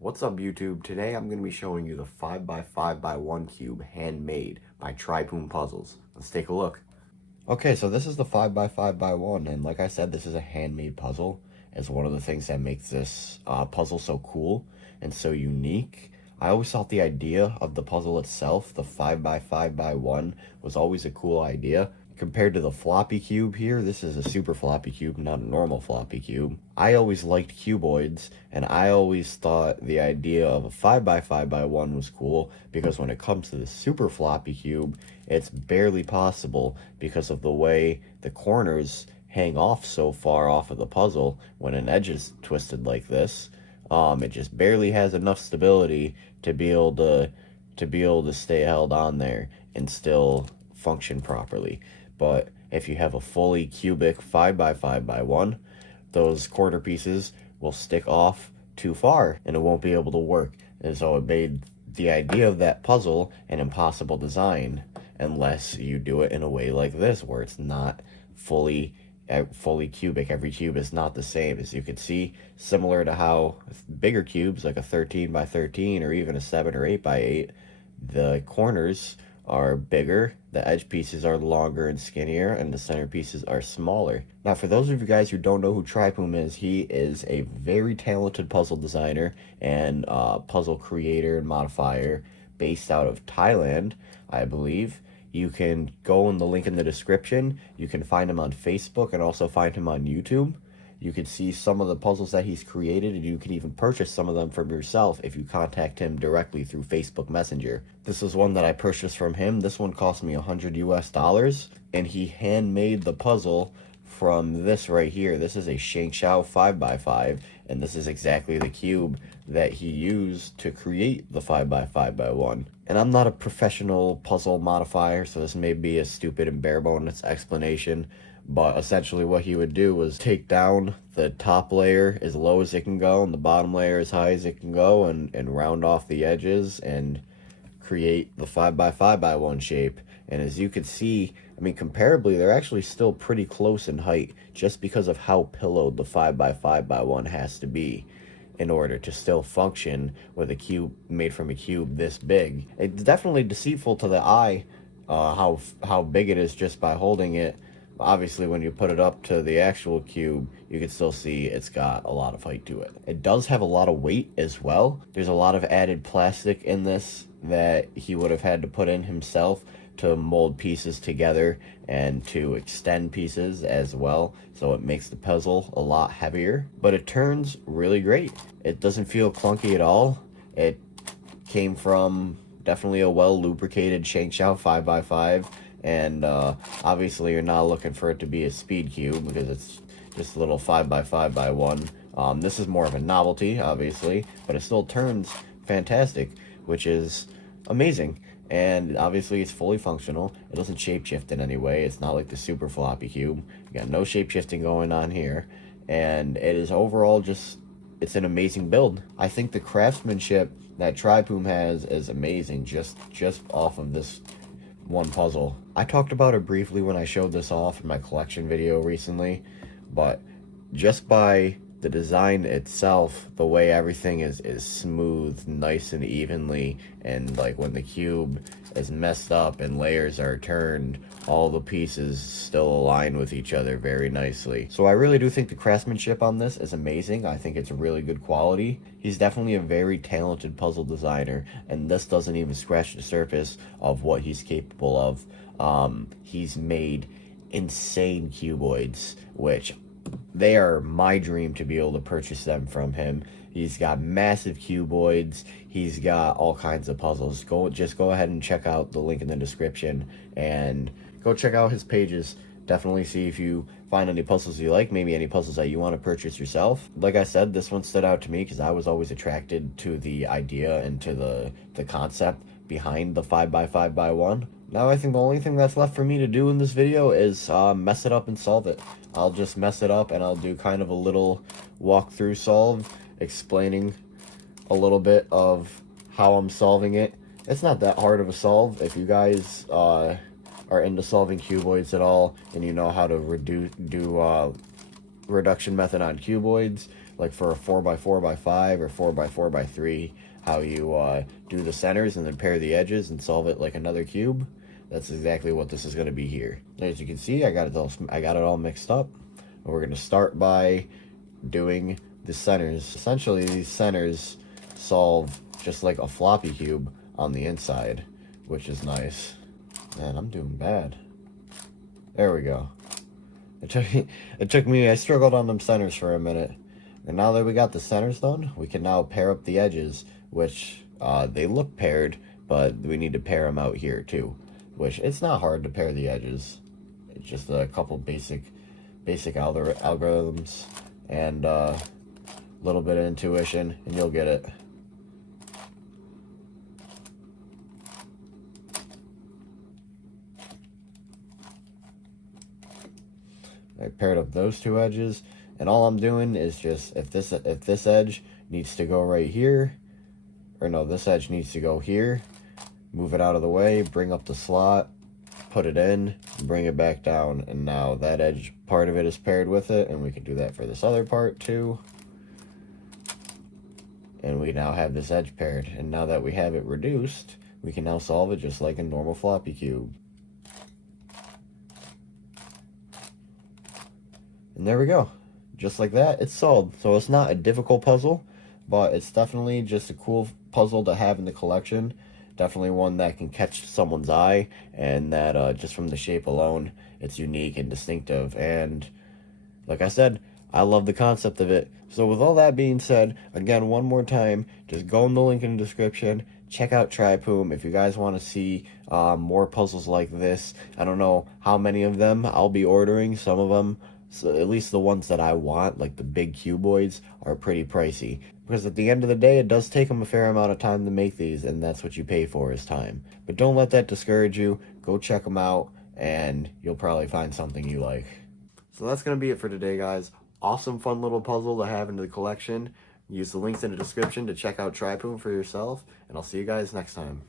What's up YouTube? Today I'm going to be showing you the 5x5x1 cube handmade by TRIPHUM puzzles. Let's take a look. Okay, so this is the 5x5x1 and like I said, this is a handmade puzzle. It's one of the things that makes this puzzle so cool and so unique. I always thought the idea of the puzzle itself, the 5x5x1, was always a cool idea. Compared to the floppy cube here, this is a super floppy cube, not a normal floppy cube. I always liked cuboids, and I always thought the idea of a 5x5x1 was cool because when it comes to the super floppy cube, it's barely possible because of the way the corners hang off so far off of the puzzle when an edge is twisted like this. It just barely has enough stability to be able to stay held on there and still function properly. But if you have a fully cubic 5x5x1, those quarter pieces will stick off too far and it won't be able to work. And so it made the idea of that puzzle an impossible design unless you do it in a way like this where it's not fully cubic. Every cube is not the same. As you can see, similar to how bigger cubes like a 13x13 or even a 7 or 8x8, the corners are bigger, the edge pieces are longer and skinnier, and the center pieces are smaller. Now, for those of you guys who don't know who TRIPHUM is, he is a very talented puzzle designer and puzzle creator and modifier based out of Thailand, I believe. You can go in the link in the description. You can find him on Facebook and also find him on YouTube. You can see some of the puzzles that he's created, and you can even purchase some of them from yourself if you contact him directly through Facebook Messenger. This is one that I purchased from him. This one cost me $100 US, and he handmade the puzzle from this right here. This is a Shengshao 5x5, and this is exactly the cube that he used to create the 5x5x1. And I'm not a professional puzzle modifier, so this may be a stupid and bare bones explanation, but essentially what he would do was take down the top layer as low as it can go and the bottom layer as high as it can go and round off the edges and create the 5x5x1 shape. And as you can see, I mean, comparably, they're actually still pretty close in height just because of how pillowed the 5x5x1 has to be in order to still function with a cube made from a cube this big. It's definitely deceitful to the eye how big it is just by holding it. Obviously, when you put it up to the actual cube, you can still see it's got a lot of height to it. It does have a lot of weight as well. There's a lot of added plastic in this that he would have had to put in himself to mold pieces together and to extend pieces as well. So it makes the puzzle a lot heavier, but it turns really great. It doesn't feel clunky at all. It came from definitely a well lubricated Shengshao 5x5. And obviously you're not looking for it to be a speed cube because it's just a little 5x5x1. This is more of a novelty, obviously, but it still turns fantastic, which is amazing. And obviously it's fully functional. It doesn't shapeshift in any way. It's not like the super floppy cube. You got no shapeshifting going on here. And it is overall just, it's an amazing build. I think the craftsmanship that TRIPHUM has is amazing just off of this one puzzle. I talked about it briefly when I showed this off in my collection video recently, but just by the design itself, the way everything is smooth, nice and evenly, and like when the cube is messed up and layers are turned, all the pieces still align with each other very nicely. So I really do think the craftsmanship on this is amazing. I think it's really good quality. He's definitely a very talented puzzle designer, and this doesn't even scratch the surface of what he's capable of. He's made insane cuboids, which they are my dream to be able to purchase them from him. He's got massive cuboids. He's got all kinds of puzzles. Just go ahead and check out the link in the description and go check out his pages. Definitely see if you find any puzzles you like, maybe any puzzles that you want to purchase yourself. Like I said, this one stood out to me because I was always attracted to the idea and to the concept behind the 5x5x1. Now I think the only thing that's left for me to do in this video is mess it up and solve it. I'll just mess it up and I'll do kind of a little walkthrough solve explaining a little bit of how I'm solving it. It's not that hard of a solve. If you guys are into solving cuboids at all and you know how to do reduction method on cuboids, like for a 4x4x5 or 4x4x3, how you do the centers and then pair the edges and solve it like another cube. That's exactly what this is going to be here. As you can see, I got it all mixed up. And we're going to start by doing the centers. Essentially, these centers solve just like a floppy cube on the inside, which is nice. Man, I'm doing bad. There we go. It took me, I struggled on them centers for a minute. And now that we got the centers done, we can now pair up the edges, which they look paired, but we need to pair them out here too. Which, it's not hard to pair the edges. It's just a couple basic algorithms and a little bit of intuition, and you'll get it. I paired up those two edges, and all I'm doing is just, if this edge needs to go right here, or no, this edge needs to go here, move it out of the way, bring up the slot, put it in, bring it back down, and now that edge part of it is paired with it, and we can do that for this other part too. And we now have this edge paired, and now that we have it reduced, we can now solve it just like a normal floppy cube. And there we go. Just like that, it's solved. So it's not a difficult puzzle, but it's definitely just a cool puzzle to have in the collection. Definitely one that can catch someone's eye, and that just from the shape alone, it's unique and distinctive. And like I said, I love the concept of it. So with all that being said, again, one more time, just go in the link in the description. Check out TRAIPHUM if you guys want to see more puzzles like this. I don't know how many of them I'll be ordering. Some of them, so at least the ones that I want, like the big cuboids, are pretty pricey. Because at the end of the day, it does take them a fair amount of time to make these, and that's what you pay for, is time. But don't let that discourage you. Go check them out, and you'll probably find something you like. So that's going to be it for today, guys. Awesome, fun little puzzle to have in the collection. Use the links in the description to check out TRAIPHUM for yourself, and I'll see you guys next time.